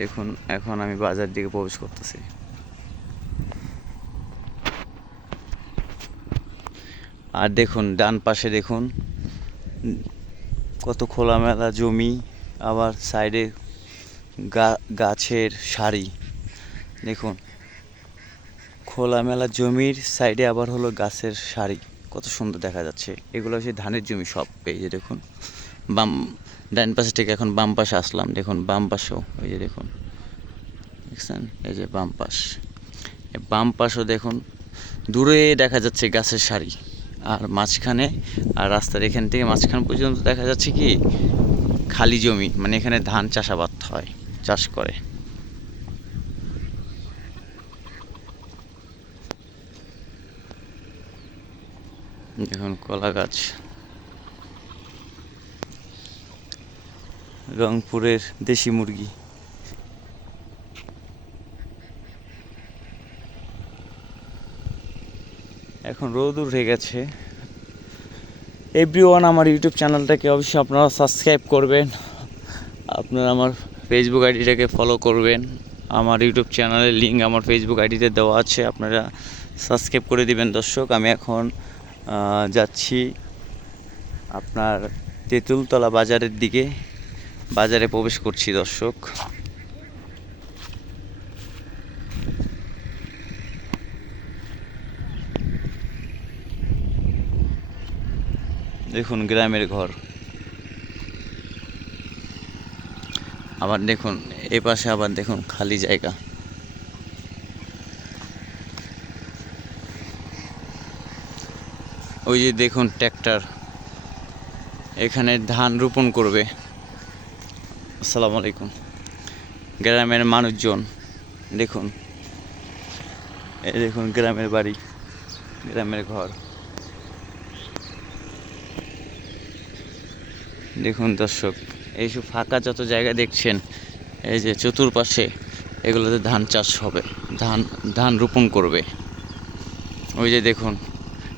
দেখুন এখন আমি বাজার দিকে প্রবেশ করতেছি। আর দেখুন ডান পাশে দেখুন কত খোলামেলা জমি, আবার সাইডে গাছের সারি। দেখুন খোলামেলা জমির সাইডে আবার হলো গাছের সারি, কত সুন্দর দেখা যাচ্ছে। এগুলো হচ্ছে ধানের জমি সব। এই যে দেখুন বাম ডান পাশে থেকে এখন বাম পাশে আসলাম, দেখুন বাম পাশেও এই যে দেখুন দেখছেন, এই যে বাম পাশ, বাম পাশও দেখুন দূরে দেখা যাচ্ছে গাছের সারি। আর মাঝখানে আর রাস্তার এখান থেকে মাঝখান পর্যন্ত দেখা যাচ্ছে কি খালি জমি, মানে এখানে ধান চাষাবাদ হয়, চাষ করে। দেখুন কলা গাছ, রংপুরের দেশি মুরগি। এখন রোদ উঠে গেছে। এভরিওয়ান, আমার ইউটিউব চ্যানেলটাকে অবশ্যই আপনারা সাবস্ক্রাইব করবেন, আপনারা আমার ফেসবুক আইডিটাকে ফলো করবেন। আমার ইউটিউব চ্যানেলের লিঙ্ক আমার ফেসবুক আইডিতে দেওয়া আছে, আপনারা সাবস্ক্রাইব করে দিবেন। দর্শক আমি এখন যাচ্ছি আপনার তেঁতুলতলা বাজারের দিকে, বাজারে প্রবেশ করছি দর্শক। দেখুন গ্রামের ঘর, আবার দেখুন এ পাশে আবার দেখুন খালি জায়গা। ওই যে দেখুন ট্র্যাক্টর, এখানে ধান রোপণ করবে। আসসালামু আলাইকুম। গ্রামের মানুষজন দেখুন, এই দেখুন গ্রামের বাড়ি, গ্রামের ঘর। দেখুন দর্শক, এইসব ফাঁকা যত জায়গা দেখছেন, এই যে চতুর্পাশে এগুলোতে ধান চাষ হবে, ধান রোপণ করবে। ওই যে দেখুন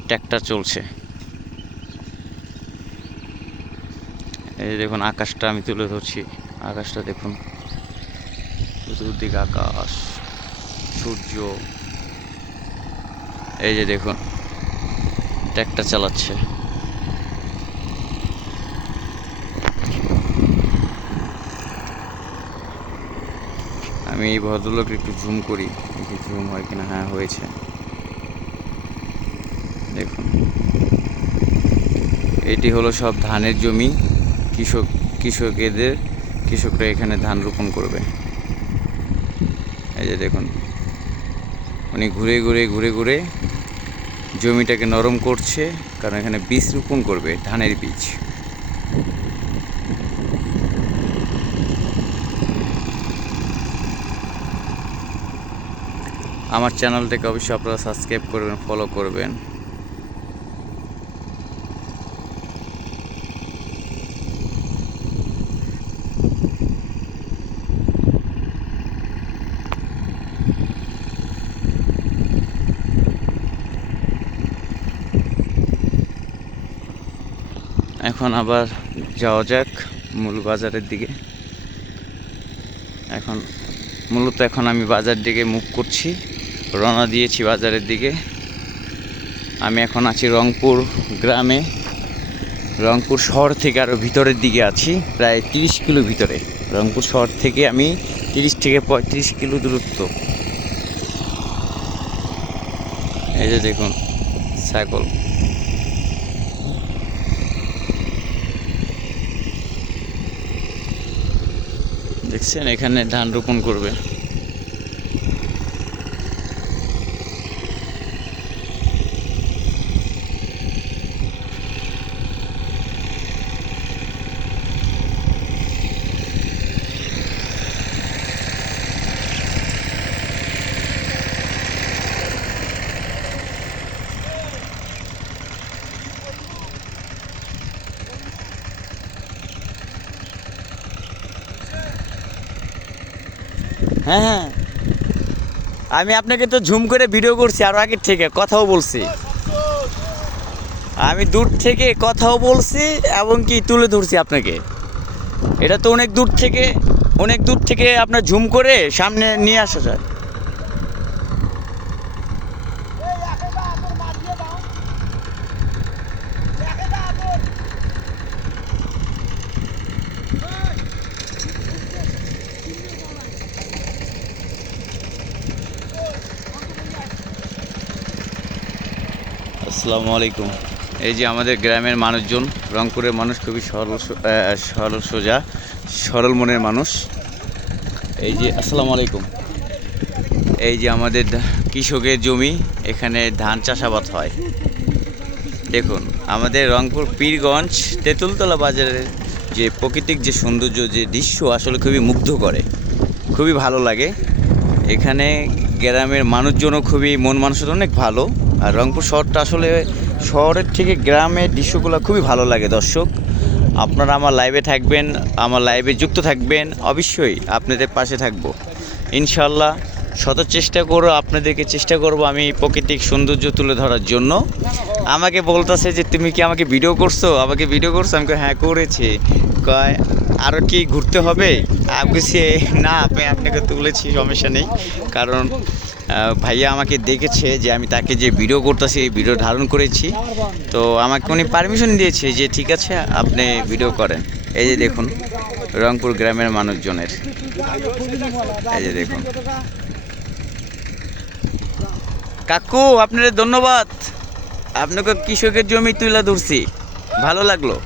ট্র্যাক্টর চলছে। এই যে দেখুন আকাশটা আমি তুলে ধরছি, আকাশটা দেখুন, চতুর্দিকে আকাশ, সূর্য। এই যে দেখুন ট্র্যাক্টর চালাচ্ছে। আমি এই ভদ্রলোককে একটু জুম করি, দেখি জুম হয় কিনা। হ্যাঁ হয়েছে। দেখুন এটি হলো সব ধানের জমি, কৃষকরা এখানে ধান রোপণ করবে। এই যে দেখুন উনি ঘুরে ঘুরে জমিটাকে নরম করছে, কারণ এখানে বীজ রোপণ করবে, ধানের বীজ। আমার চ্যানেলটাকে অবশ্যই আপনারা সাবস্ক্রাইব করবেন, ফলো করবেন। এখন আবার যাওয়া যাক মূল বাজারের দিকে। এখন আমি বাজার দিকে মুভ করছি, রওনা দিয়েছি বাজারের দিকে। আমি এখন আছি রংপুর গ্রামে, রংপুর শহর থেকে আরও ভিতরের দিকে আছি, প্রায় 30 কিলো ভিতরে। রংপুর শহর থেকে আমি 30 থেকে 35 কিলো দূরত্ব। এই যে দেখুন ছাগল, দেখছেন এখানে ধান রোপণ করবে। হ্যাঁ হ্যাঁ, আমি আপনাকে তো ঝুম করে ভিডিও করছি, আরও আগের থেকে কথাও বলছি, আমি দূর থেকে কথাও বলছি এবং কি তুলে ধরছি আপনাকে। এটা তো অনেক দূর থেকে অনেক দূর থেকে আপনার ঝুম করে সামনে নিয়ে আসা যায়। আসসালামু আলাইকুম। এই যে আমাদের গ্রামের মানুষজন, রংপুরের মানুষ খুবই সরল সোজা সরল মনের মানুষ। এই যে আসসালামু আলাইকুম। এই যে আমাদের কৃষকের জমি, এখানে ধান চাষাবাদ হয়। দেখুন আমাদের রংপুর পীরগঞ্জ তেঁতুলতলা বাজারের যে প্রাকৃতিক যে সৌন্দর্য, যে দৃশ্য আসলে খুবই মুগ্ধ করে, খুবই ভালো লাগে। এখানে গ্রামের মানুষজনও খুবই মন মানসিকতা অনেক ভালো। আর রংপুর শহরটা আসলে শহরের থেকে গ্রামের দৃশ্যগুলো খুবই ভালো লাগে। দর্শক, আপনারা আমার লাইভে থাকবেন, আমার লাইভে যুক্ত থাকবেন, অবশ্যই আপনাদের পাশে থাকবো ইনশাল্লাহ। শত চেষ্টা করো, আপনাদেরকে চেষ্টা করব আমি প্রাকৃতিক সৌন্দর্য তুলে ধরার জন্য। আমাকে বলতেছে যে তুমি কি আমাকে ভিডিও করছো, আমাকে ভিডিও করছো? আমি হ্যাঁ করেছি। কয় আরও কি ঘুরতে হবে? আমি বলছি না, আমি আপনাকে তুলেছি, সমস্যা নেই। কারণ ভাইয়া আমাকে দেখেছে যে আমি তাকে যে ভিডিও করতেছি, এই ভিডিও ধারণ করেছি, তো আমাকে উনি পারমিশন দিয়েছে যে ঠিক আছে আপনি ভিডিও করেন। এই যে দেখুন রংপুর গ্রামের মানুষজনের, এই যে দেখুন। কাকু আপনাদের ধন্যবাদ, আপনাকে কৃষকের জমি তুলে ধরছি, ভালো লাগলো।